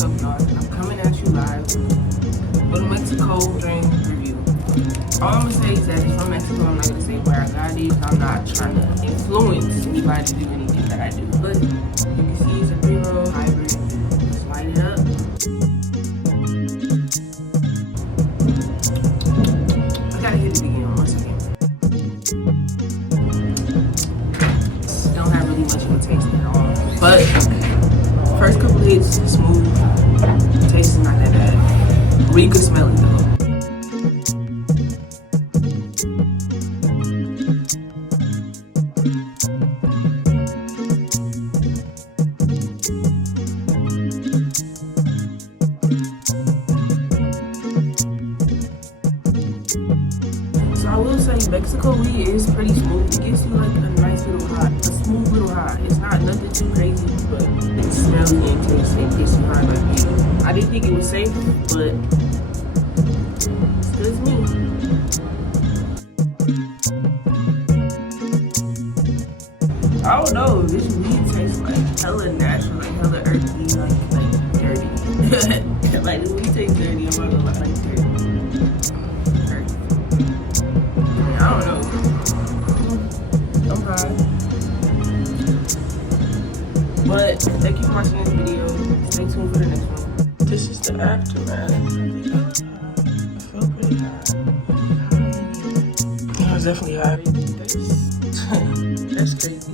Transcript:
What's up, y'all? I'm coming at you live with a Mexico drink review. All I'm gonna say is that it's from Mexico. I'm not gonna say where I got it. I'm not trying to influence anybody to do anything that I do. But you can see it's a 3-roll hybrid. Let's light it up. I gotta hit it again once again. Don't have really much of a taste at all. But first couple hits, smooth. Taste is not that bad. But you can smell it though. So I will say Mexico weed is pretty smooth. It gives you like a nice little high, a smooth little high. It's not nothing too crazy, but it smells and tastes and gets you high like weed. I didn't think it was safe, but it's good to me. I don't know, this weed tastes like hella natural, like hella earthy, like dirty. Like this weed tastes dirty, I'm not gonna lie, like dirty. I don't know. I'm high. But thank you for watching this video. Stay tuned for the next one. This is the aftermath. I feel pretty high. I was definitely high. That's crazy.